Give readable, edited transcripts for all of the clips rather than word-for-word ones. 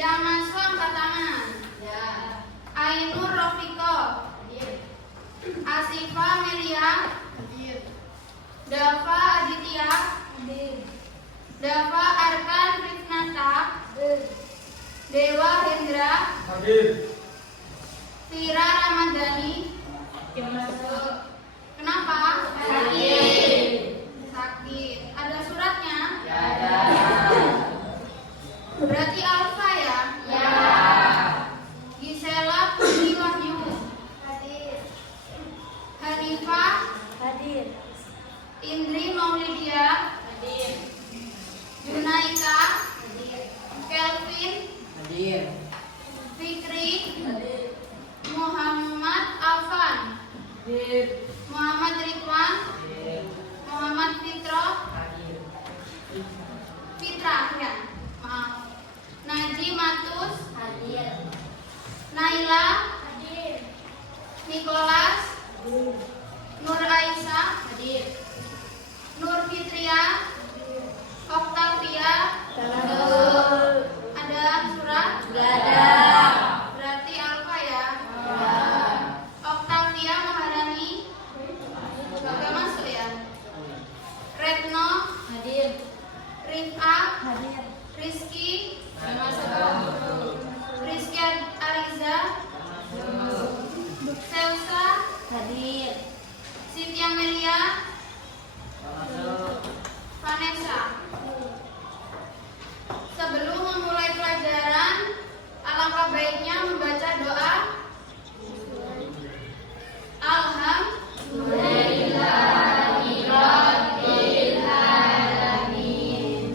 Yang masuk angkat tangan. Ya. Ainur Rofiko. Hadir. Asifa Melia. Hadir. Dava Aditya. Hadir. Dava Arkan Rifnata. Hadir. Dewa Hendra. Hadir. Tira Ramadhani. Yang masuk. Kenapa? Sakit. Sakit. Ada suratnya? Ya ada. Berarti Alfa ya? Ya. Gisela Putri Wahyu. Hadir. Hanifah. Hadir. Indri Maulidia. Hadir. Junaika. Hadir. Kelvin. Hadir. Fikri. Hadir. Muhammad Afan. Hadir. Muhammad Ridwan. Hadir. Muhammad Fitro. Hadir. Fitra ya. Maaf. Naji Matus. Hadir. Naila. Hadir. Nicholas. Hadir. Nur Aisyah. Hadir. Nur Fitria. Octavia. Ada surat? Sudah ada. Berarti Alfa ya. Ya. Octavia Maharani. Gak masuk ya. Retno. Hadir. Rif'a. Hadir. Rizky. Yang masuk. Rizky Ariza. Selsa. Hadir. Cynthia Melia. Masuk. Vanessa. Sebelum memulai pelajaran, alangkah baiknya membaca doa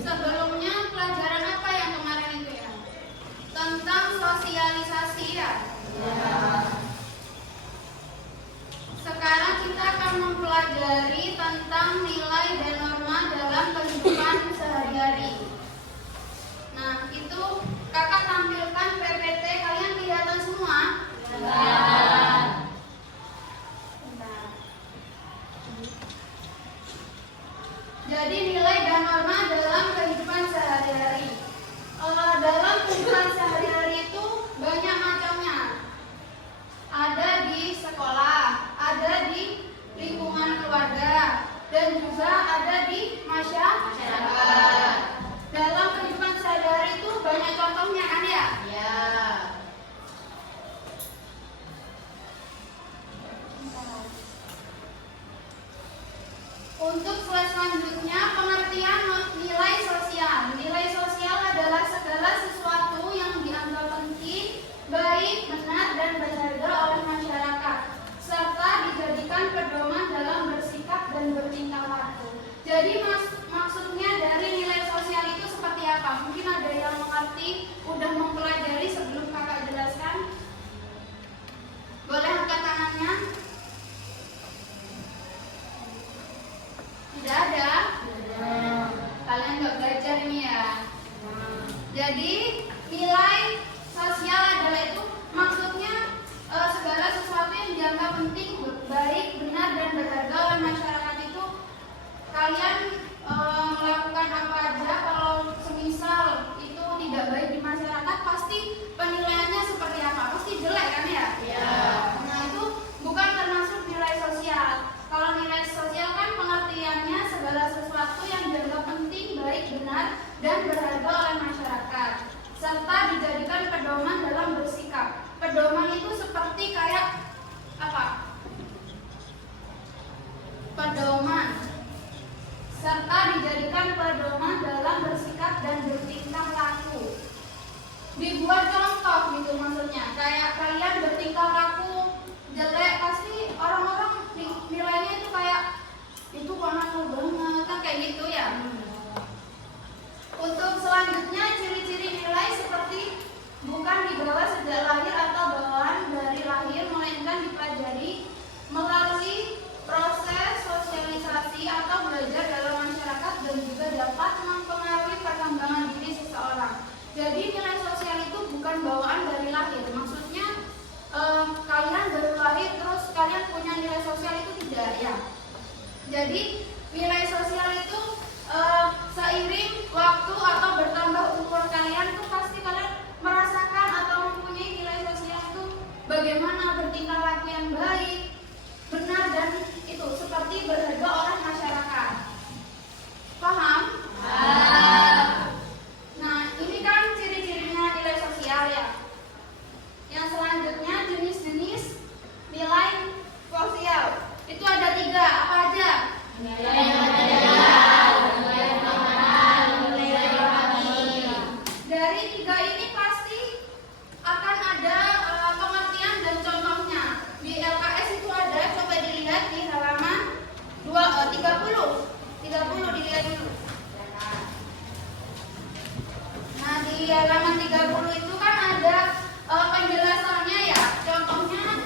Sebelumnya pelajaran apa yang kemarin itu ya? Tentang sosialisasi ya? Sekarang kita akan mempelajari tentang nilai dan norma dalam kehidupan sehari-hari. Nah, itu kakak tampilkan PPT, kalian kelihatan semua? Bentar. Jadi nilai dan norma dalam kehidupan sehari-hari. Dalam kehidupan sehari-hari itu banyak macamnya. Ada di sekolah, ada di lingkungan keluarga, dan juga ada di masyarakat. Dalam kehidupan sehari-hari itu banyak contohnya kan ya? Ya. Untuk slide selanjutnya, pengertian nilai sosial. Nilai sosial adalah segala sesuatu yang dianggap penting, baik, benar, dan berharga oleh masyarakat, serta dijadikan pedoman dalam bersikap dan bertingkah laku. Jadi maksudnya dari nilai sosial itu seperti apa? Mungkin ada yang mengerti, udah mempelajari sebelum kakak jelaskan? Boleh angkat tangannya? Tidak ada? Kalian nggak belajar ini ya? Jadi nilai sosial adalah itu maksudnya segala sesuatu yang dianggap penting, baik, benar, dan berharga oleh masyarakat itu. Kalian melakukan apa aja kalau semisal itu tidak baik di masyarakat, pasti penilaiannya seperti apa? Pasti jelek kan ya? Ya. Nah itu bukan termasuk nilai sosial. Kalau nilai sosial kan pengertiannya segala sesuatu yang dianggap penting, baik, benar, dan berharga oleh masyarakat, serta dijadikan pedoman dalam bersikap. Pedoman itu seperti kayak apa? Pedoman, serta dijadikan pedoman dalam bersikap dan bertingkah laku. Dibuat contoh gitu maksudnya. Kayak kalian bertingkah laku jelek, pasti orang-orang nilainya itu kayak itu kok nakal banget kan kayak gitu ya. Untuk selanjutnya ciri-ciri nilai seperti bukan dibawa sejak lahir atau bawaan dari lahir, melainkan dipelajari melalui proses sosialisasi atau belajar dalam masyarakat dan juga dapat mempengaruhi perkembangan diri seseorang. Jadi nilai sosial itu bukan bawaan dari lahir. Maksudnya kalian baru lahir terus kalian punya nilai sosial itu tidak ya. Jadi nilai sosial itu seiring waktu atau bertambah umur kalian tuh pasti kalian merasa 30 dilihat dulu. Nah, di halaman 30 itu kan ada penjelasannya ya. Contohnya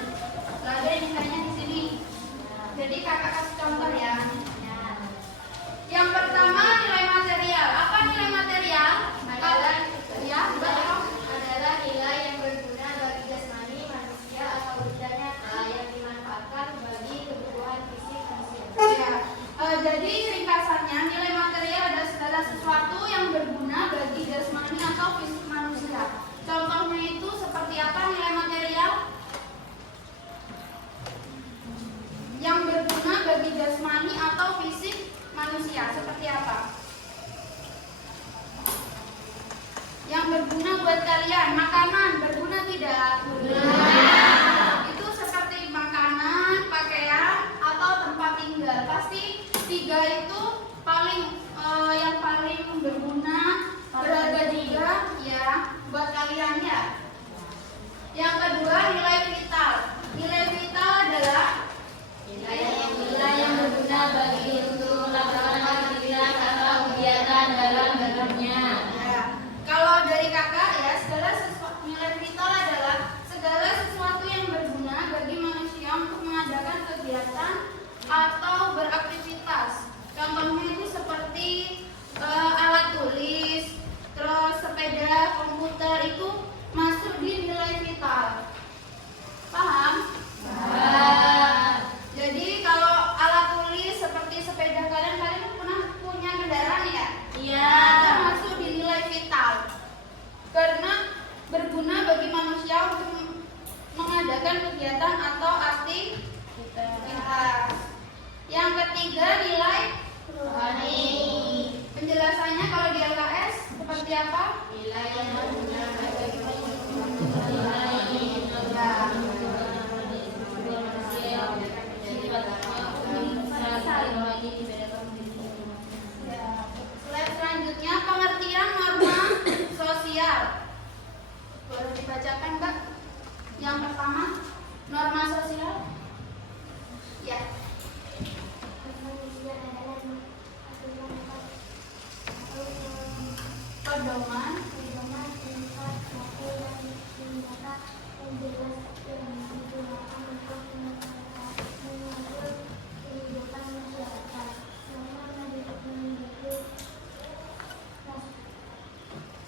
nggak ada yang kayaknya di sini. Jadi kakak kasih contoh ya. Yang pertama nilai material. Apa nilai material? Adalah nilai yang berguna bagi jasmani manusia atau benda nyata yang dimanfaatkan bagi kebutuhan fisik manusia. Ya. Jadi ringkasannya nilai material adalah segala sesuatu yang berguna bagi jasmani atau fisik manusia. Contohnya itu seperti apa nilai material? Yang berguna bagi jasmani atau fisik manusia seperti apa? Yang berguna buat kalian, makanan berguna tidak? Itu seperti makanan, pakaian, atau tempat tinggal. Pasti 3 itu yang paling berguna, berharga juga ya buat kalian ya. Yang kedua nilai vital. Nilai vital adalah Nilai yang berguna bagi untuk melakukan aktivitas atau kegiatan dalam hidupnya. ya. Kalau dari kakak ya, nilai vital adalah segala sesuatu yang berguna bagi manusia untuk mengadakan kegiatan atau beraktivitas. Contohnya itu seperti alat tulis, terus sepeda, komputer itu masuk di nilai vital. Paham? Jadi kalau alat tulis seperti sepeda kalian pernah punya kendaraan ya? Iya. Itu masuk di nilai vital karena berguna bagi manusia untuk mengadakan kegiatan atau aktivitas. Yang ketiga nilai Rohani. penjelasannya kalau di LKS seperti apa? Nilai yang berguna bagi Slide selanjutnya pengertian norma sosial. Boleh dibacakan Mbak? Yang pertama norma sosial. Ya. Pedoman.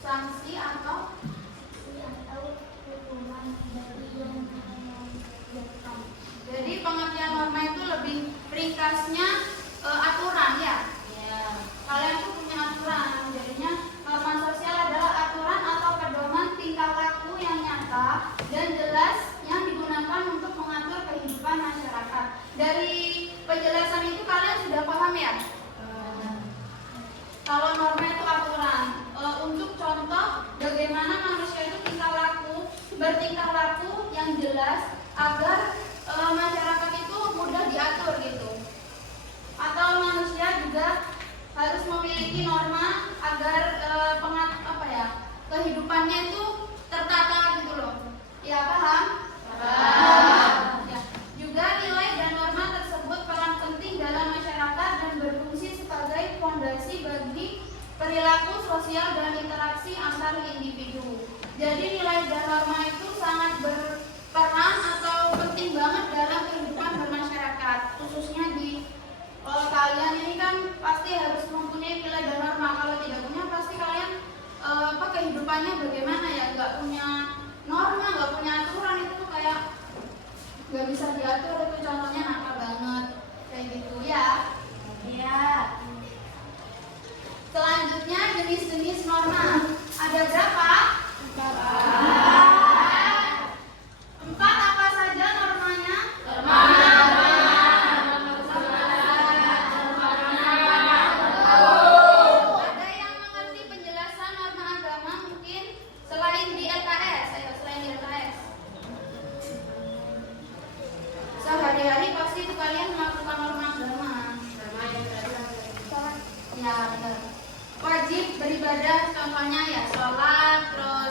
Sanksi atau jadi pengertian norma itu lebih ringkasnya aturan ya. Kalian tuh punya aturan. Jadinya norma sosial adalah aturan atau pedoman tingkah laku yang nyata dan jelas yang digunakan untuk mengatur kehidupan masyarakat. Dari penjelasan itu kalian sudah paham ya? Kalau norma itu aturan. Untuk contoh bagaimana manusia itu bertingkah laku yang jelas agar masyarakat itu mudah diatur gitu. Atau manusia juga harus memiliki norma agar kehidupannya itu tertata gitu loh. Ya paham? Ya. Juga nilai dan norma tersebut peran penting dalam masyarakat dan berfungsi sebagai fondasi bagi perilaku sosial dan interaksi antar individu. Jadi nilai dan norma itu sangat berperan atau penting banget dalam kehidupan bermasyarakat. Khususnya di kalian ini kan pasti harus mempunyai nilai dan norma. Kalau tidak punya pasti kalian kehidupannya bagaimana ya? Nggak punya norma, nggak punya aturan itu tuh kayak nggak bisa diatur. Itu contohnya nakal banget kayak gitu ya. Iya. Selanjutnya jenis-jenis norma. Ada berapa? 4. Apa saja normanya? Ada yang mengerti penjelasan norma agama mungkin selain di LKS? Ayo, selain di LKS. Sehari-hari pasti itu kalian melakukan norma agama. Ya benar. Wajib beribadah contohnya ya sholat, terus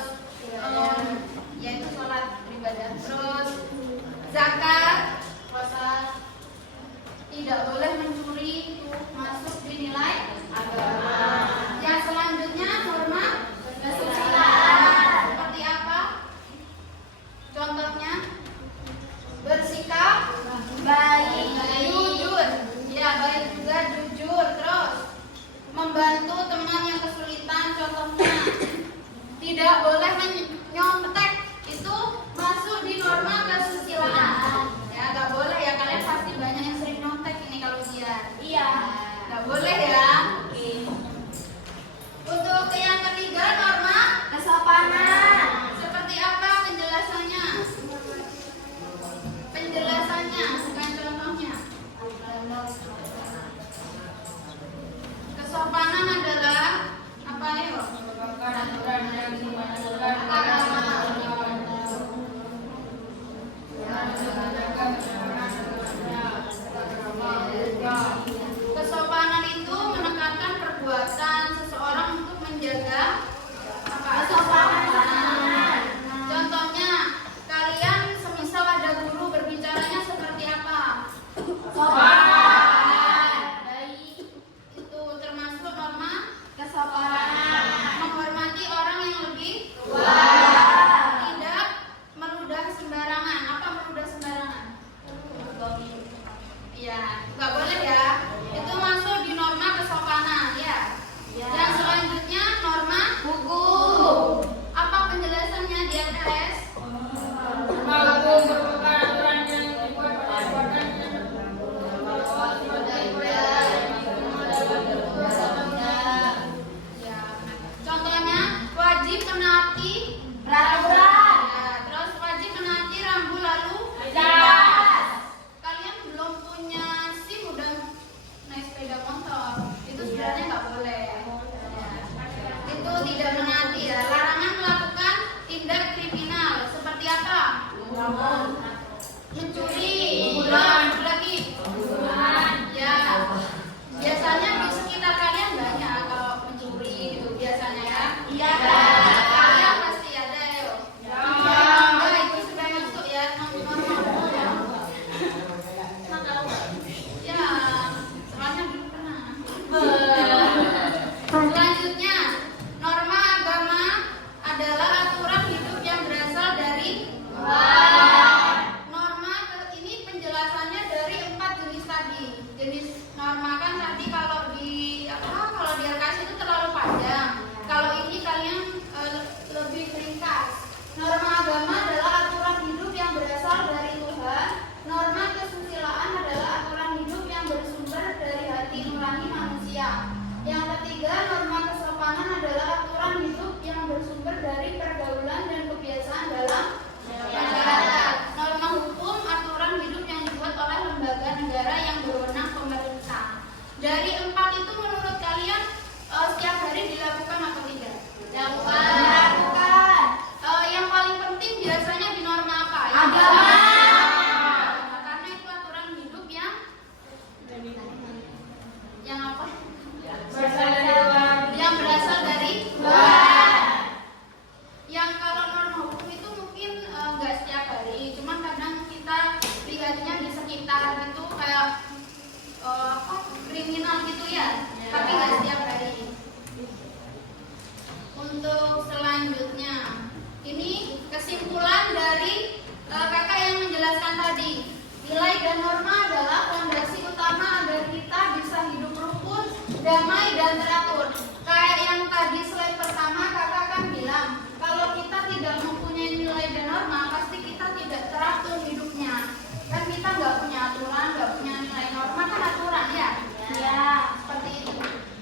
Untuk selanjutnya, ini kesimpulan dari kakak yang menjelaskan tadi. Nilai dan norma adalah fondasi utama agar kita bisa hidup rukun, damai, dan teratur. Kayak yang tadi slide pertama kakak kan bilang, kalau kita tidak mempunyai nilai dan norma, pasti kita tidak teratur hidupnya. Kan kita nggak punya aturan, nggak punya nilai norma, kan aturan ya? Ya, seperti itu.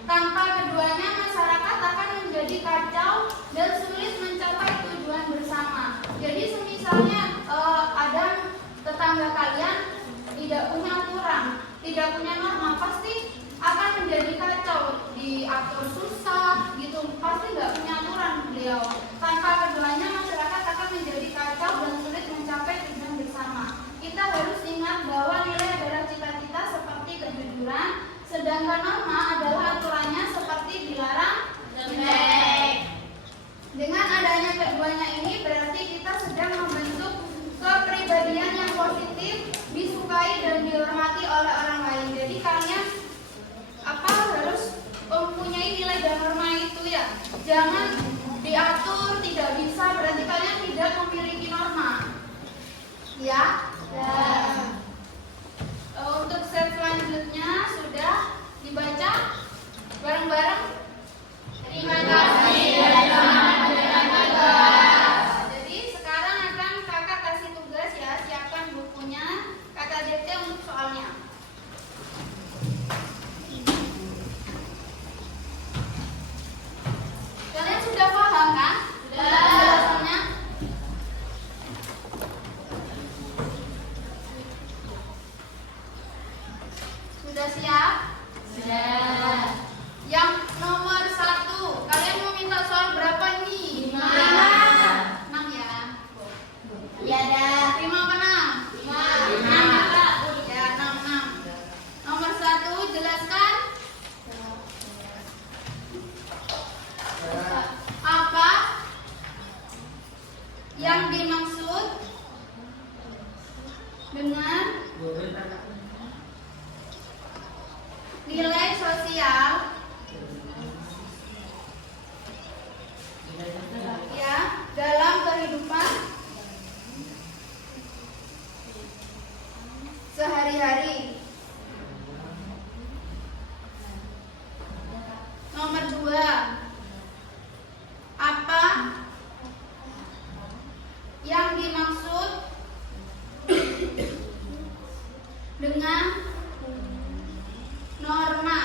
Tanpa keduanya, masyarakat akan menjadi kacau dan sulit mencapai tujuan bersama. Jadi semisalnya ada tetangga kalian tidak punya aturan, tidak punya norma, pasti akan menjadi kacau, diatur susah gitu, pasti nggak punya aturan beliau. Tanpa keduanya, masyarakat akan menjadi kacau dan sulit mencapai tujuan bersama. Kita harus ingat bahwa nilai adalah cita-cita seperti kejujuran, sedangkan norma adalah aturannya seperti dilarang nyontek. Dengan adanya keduanya ini berarti kita sedang membentuk kepribadian yang positif, disukai dan dihormati oleh orang lain. Jadi kalian harus mempunyai nilai dan norma itu ya. Jangan diatur, tidak bisa, berarti kalian tidak memiliki norma. Ya. Untuk slide selanjutnya sudah dibaca bareng-bareng. Terima kasih. Jadi sekarang akan kakak kasih tugas ya, siapkan bukunya, kakak detail untuk soalnya. Kalian sudah paham kan? Penjelasannya? Sudah siap? Sudah. Yang nomor 1, kalian mau minta soal berapa nih? 5. 6 ya? Iya dah. 5 apa 6? 5. Ya, 6. Nomor 1, jelaskan. Apa yang dimaksud dengan nilai sosial ya dalam kehidupan sehari-hari? Nomor 2, apa yang dimaksud dengan norma?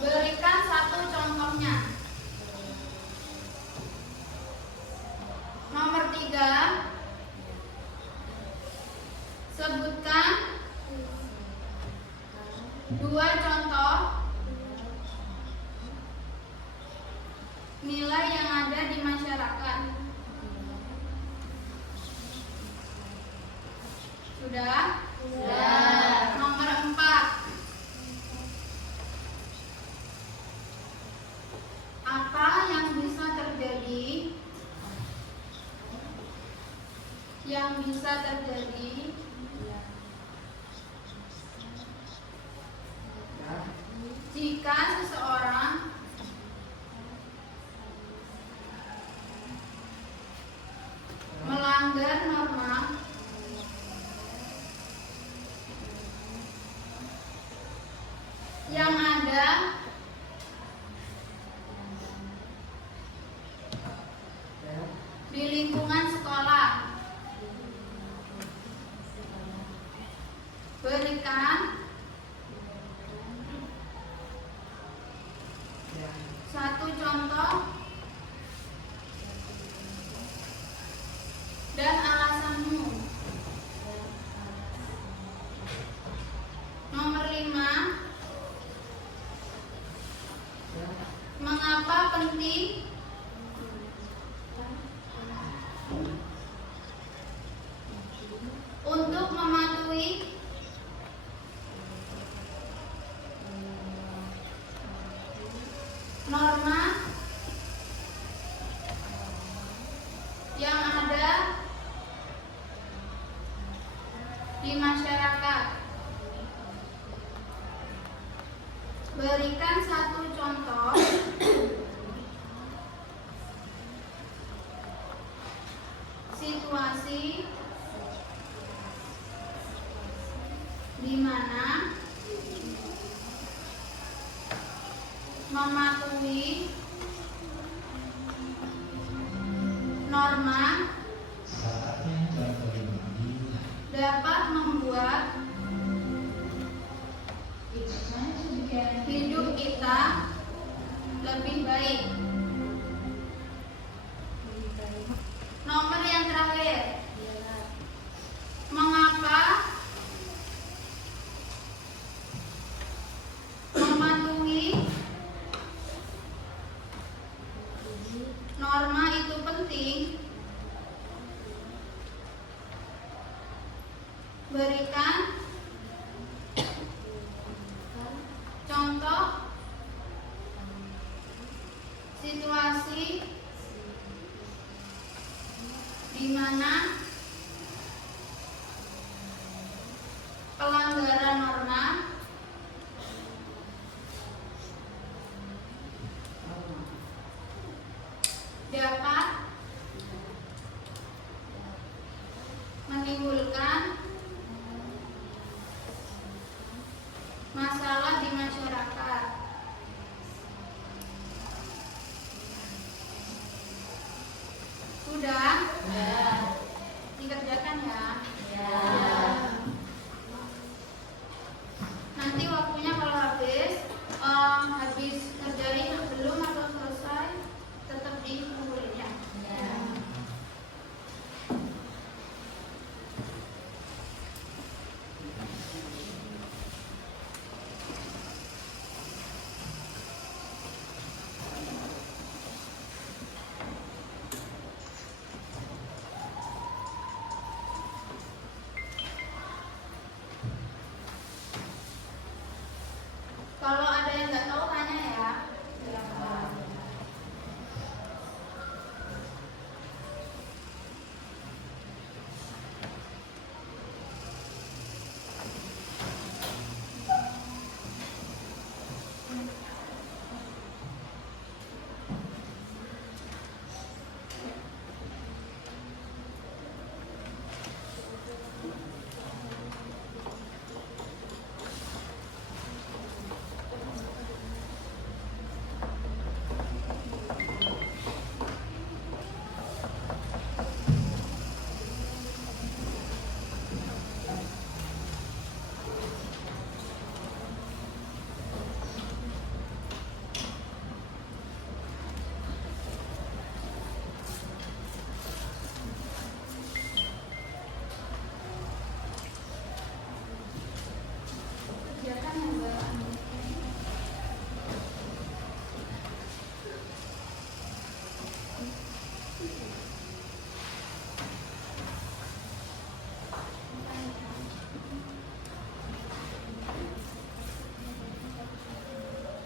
Berikan satu contohnya. Nomor 3, sebutkan 2 contoh nilai yang ada di masyarakat. Sudah? Sudah. Nomor 4, apa yang bisa terjadi jika seseorang melanggar norma yang ada di lingkungan sekolah? Berikan satu contoh dan alasanmu. Nomor 5, mengapa penting untuk mematuhi norma yang ada di masyarakat? Berikan satu contoh situasi di mana mematuhi norma dapat membuat hidup kita lebih baik. Nomor yang terakhir, mengapa mematuhi norma itu penting? Berikan contoh situasi di mana pelanggaran norma dapat menimbulkan masalah di masyarakat. Sudah? Dikerjakan ya. Nanti waktunya kalau habis ngerjain belum atau selesai tetap dikumpulin ya. Kalau ada yang nggak tahu tanya ya. Kerjakan yang Mbak.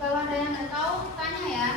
Kalau ada yang nggak tahu tanya ya.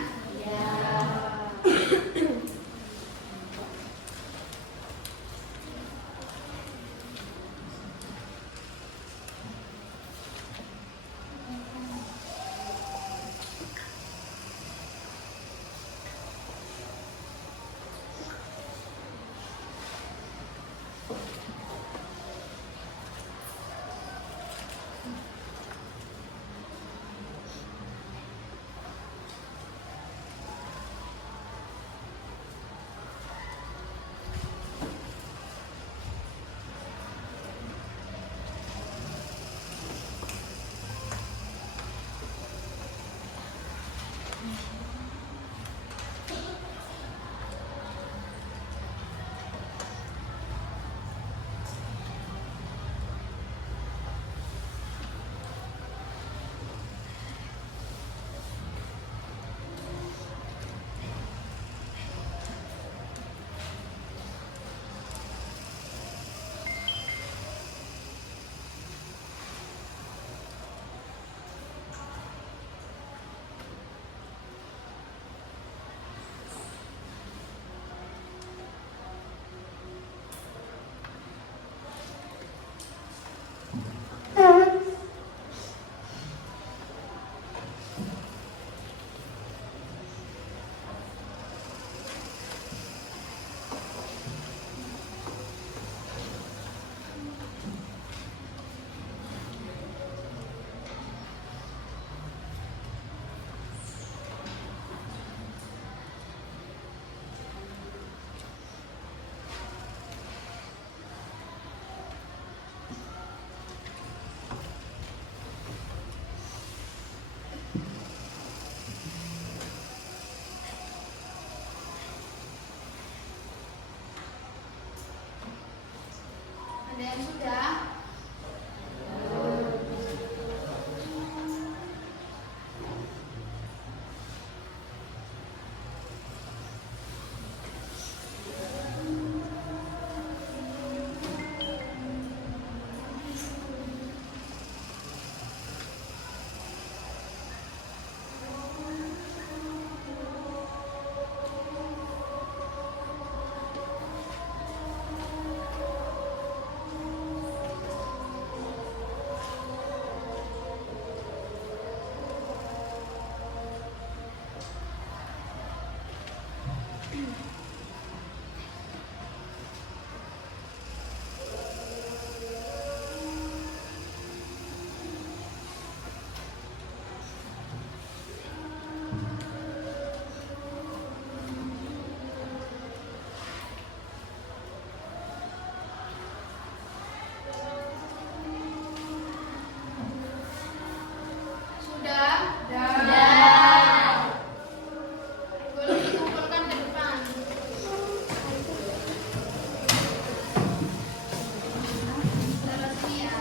Ada yang sudah? Boleh dikumpulkan ke depan. Sebelah sini ya.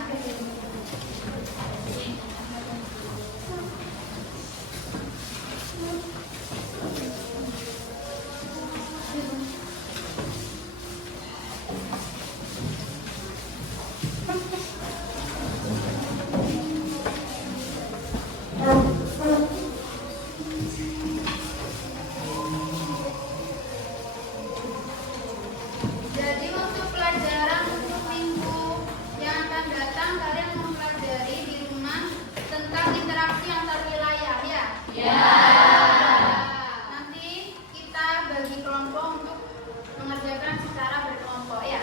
Jadi untuk pelajaran untuk minggu yang akan datang kalian mempelajari di rumah tentang interaksi antar wilayah ya. Nanti kita bagi kelompok untuk mengerjakan secara berkelompok ya.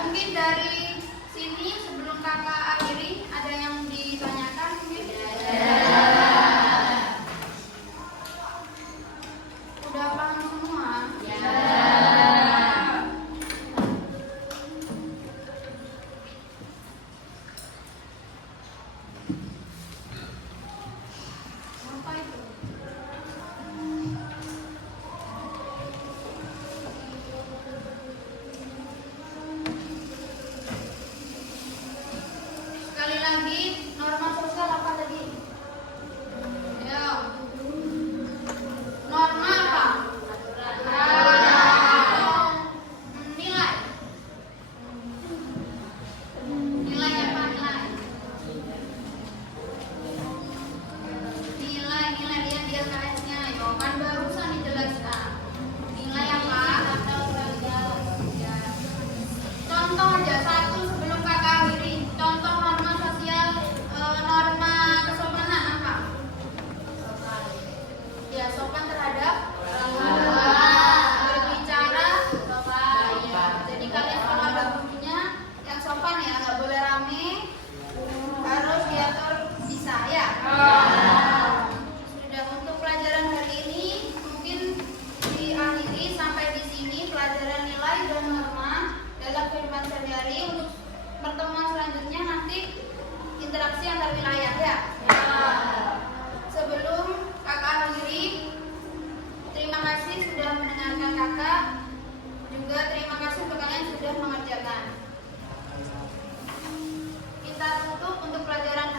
Mungkin dari sini sebelum kakak akhiri ada yang ditanyakan mungkin? Udah paham semua? Apa itu? Sekali lagi, norma sosial apa tadi? Ya. Norma apa? Nilai. Nilai apa nilai? Nilai dia KS-nya. Yo, kan barusan dijelaskan. Nilai apa? Ya. Contoh aja satu sebelum kakak akhiri. Contoh norma sosial, norma kesopanan apa? Ya, sopan terhadap berbicara sopan. Jadi kalian kalau ada gurunya yang sopan ya, nggak boleh rame, harus diatur bisa ya. Sudah untuk pelajaran hari ini mungkin diakhiri sampai di sini pelajaran nilai dan norma dalam kehidupan sehari-hari. Untuk pertemuan selanjutnya nanti interaksi antar wilayah ya. Sebelum kakak akhiri, terima kasih sudah mendengarkan kakak. Juga terima kasih untuk kalian sudah mengerjakan. Kita tutup untuk pelajaran